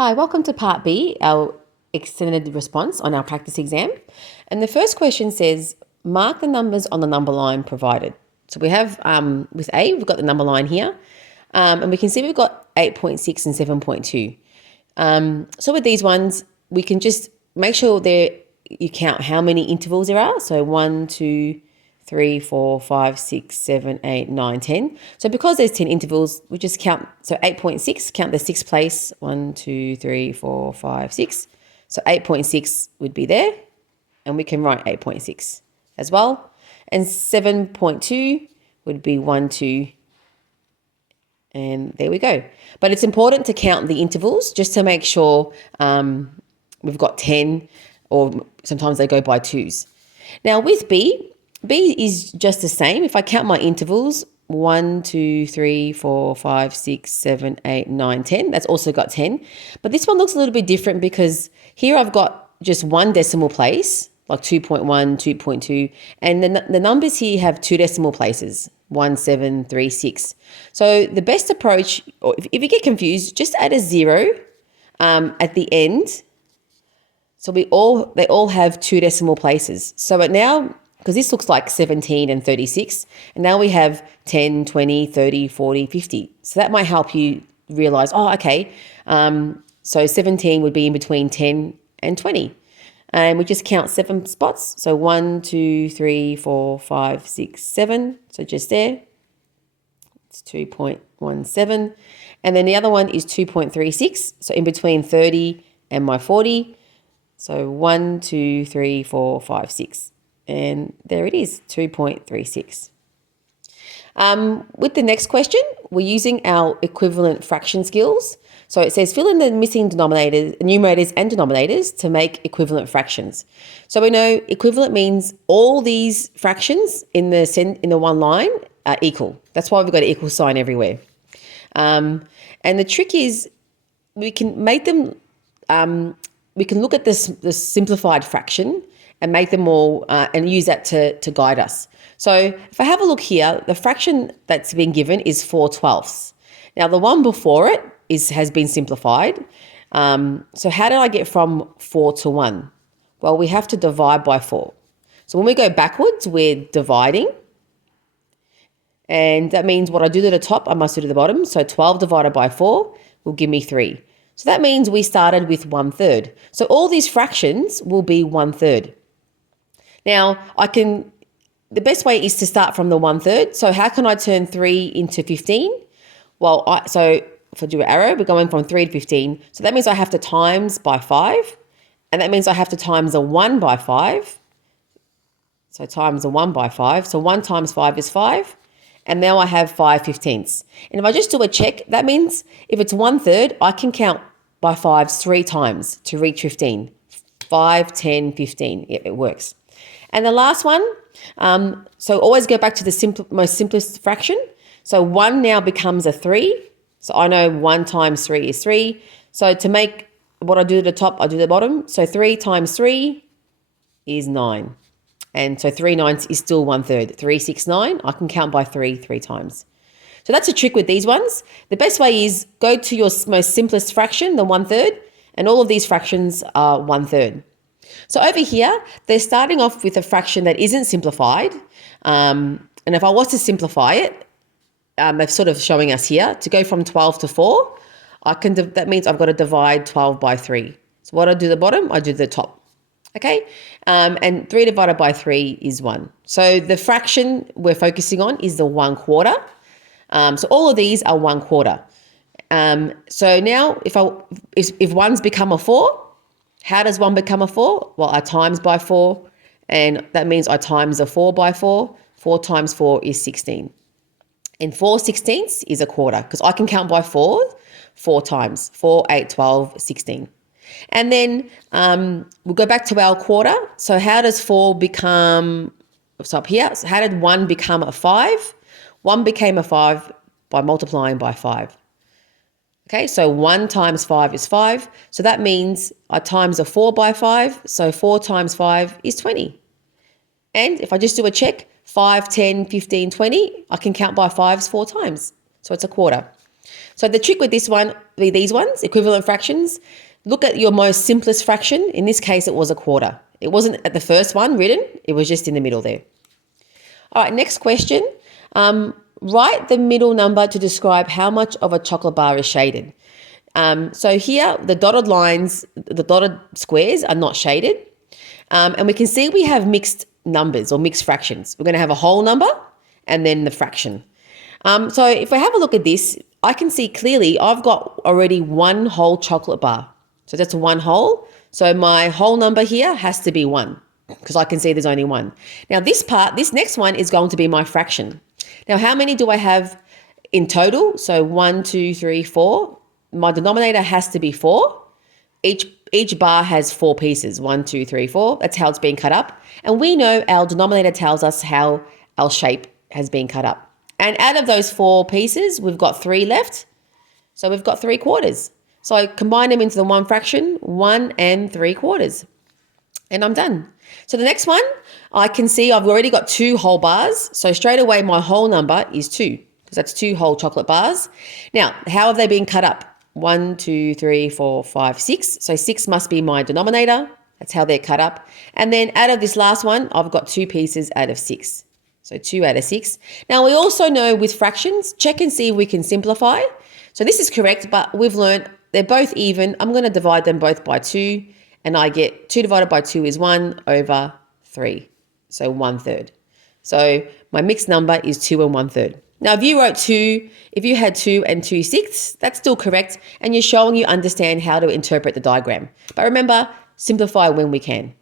Hi, welcome to Part B, our extended response on our practice exam. And the first question says, mark the numbers on the number line provided. So we have, with A, we've got the number line here, and we can see we've got 8.6 and 7.2. So with these ones, we can just make sure you count how many intervals there are. So 1, 2, 3, 4, 5, 6, 7, 8, 9, 10. So because there's 10 intervals, we just count. So 8.6, count the sixth place. 1, 2, 3, 4, 5, 6. So 8.6 would be there. And we can write 8.6 as well. And 7.2 would be 1, 2. And there we go. But it's important to count the intervals just to make sure we've got 10, or sometimes they go by twos. Now with B is just the same. If I count my intervals, 1, 2, 3, 4, 5, 6, 7, 8, 9, 10. That's also got 10. But this one looks a little bit different because here I've got just one decimal place, like 2.1, 2.2. And then the numbers here have two decimal places, 1, 7, 3, 6. So the best approach, or if you get confused, just add a 0 at the end. So they all have two decimal places. So now, because this looks like 17 and 36, and now we have 10, 20, 30, 40, 50. So that might help you realize, oh, okay, so 17 would be in between 10 and 20. And we just count 7 spots. So 1, 2, 3, 4, 5, 6, 7. So just there, it's 2.17. And then the other one is 2.36. So in between 30 and my 40. So 1, 2, 3, 4, 5, 6. And there it is, 2.36. With the next question, we're using our equivalent fraction skills. So it says fill in the missing numerators and denominators to make equivalent fractions. So we know equivalent means all these fractions in the one line are equal. That's why we've got an equal sign everywhere. And the trick is we can make them, we can look at this simplified fraction and make them all and use that to guide us. So if I have a look here, the fraction that's been given is 4/12. Now the one before it has been simplified. So how did I get from 4 to 1? Well, we have to divide by 4. So when we go backwards, we're dividing. And that means what I do to the top, I must do to the bottom. So 12 divided by 4 will give me 3. So that means we started with 1/3. So all these fractions will be 1/3. Now, the best way is to start from the 1/3. So how can I turn 3 into 15? Well, so if I do an arrow, we're going from 3 to 15. So that means I have to times by 5. And that means I have to times a 1 by 5. So times a 1 by 5. So 1 times 5 is 5. And now I have 5/15. And if I just do a check, that means if it's 1/3, I can count by 5s 3 times to reach 15. 5, 10, 15. It works. And the last one, so always go back to the most simplest fraction. So 1 now becomes a 3. So I know 1 times 3 is 3. So to make what I do at the top, I do the bottom. So 3 times 3 is 9. And so 3 nines is still 1/3. 3, 6, 9. I can count by 3 times. So that's a trick with these ones. The best way is go to your most simplest fraction, the 1/3, and all of these fractions are 1/3. So over here, they're starting off with a fraction that isn't simplified. And if I was to simplify it, they're sort of showing us here, to go from 12 to 4, that means I've got to divide 12 by 3. So what I do at the bottom, I do the top. Okay? And 3 divided by 3 is 1. So the fraction we're focusing on is the 1/4. So all of these are 1/4. So now if 1's become a 4, how does 1 become a 4? Well, I times by 4, and that means I times a 4 by 4. 4 times 4 is 16. And 4/16 is a quarter, because I can count by 4 times. 4, 8, 12, 16. And then we'll go back to our quarter. So how does 4 become, stop here. So how did 1 become a 5? 1 became a 5 by multiplying by 5. Okay, so 1 times 5 is 5. So that means I times a 4 by 5. So 4 times 5 is 20. And if I just do a check, 5, 10, 15, 20, I can count by 5s 4 times. So it's a quarter. So the trick with these ones, equivalent fractions, look at your most simplest fraction. In this case, it was a quarter. It wasn't at the first one written. It was just in the middle there. All right, next question. Write the middle number to describe how much of a chocolate bar is shaded. So here, the dotted lines, the dotted squares are not shaded. And we can see we have mixed numbers or mixed fractions. We're going to have a whole number and then the fraction. So if I have a look at this, I can see clearly I've got already one whole chocolate bar. So that's one whole. So my whole number here has to be 1 because I can see there's only 1. Now this next one is going to be my fraction. Now how many do I have in total? So 1, 2, 3, 4. My denominator has to be 4. Each bar has 4 pieces, 1, 2, 3, 4. That's how it's being cut up. And we know our denominator tells us how our shape has been cut up. And out of those 4 pieces, we've got 3 left. So we've got 3/4. So I combine them into the one fraction, 1 3/4. And I'm done. So the next one, I can see I've already got 2 whole bars. So straight away, my whole number is 2 because that's 2 whole chocolate bars. Now, how have they been cut up? 1, 2, 3, 4, 5, 6. So 6 must be my denominator. That's how they're cut up. And then out of this last one, I've got 2 pieces out of 6. So 2 out of 6. Now we also know with fractions, check and see if we can simplify. So this is correct, but we've learned they're both even. I'm going to divide them both by 2 and I get 2 divided by 2 is 1/3. So 1/3. So my mixed number is 2 1/3. Now, if you had 2 2/6, that's still correct. And you're showing you understand how to interpret the diagram. But remember, simplify when we can.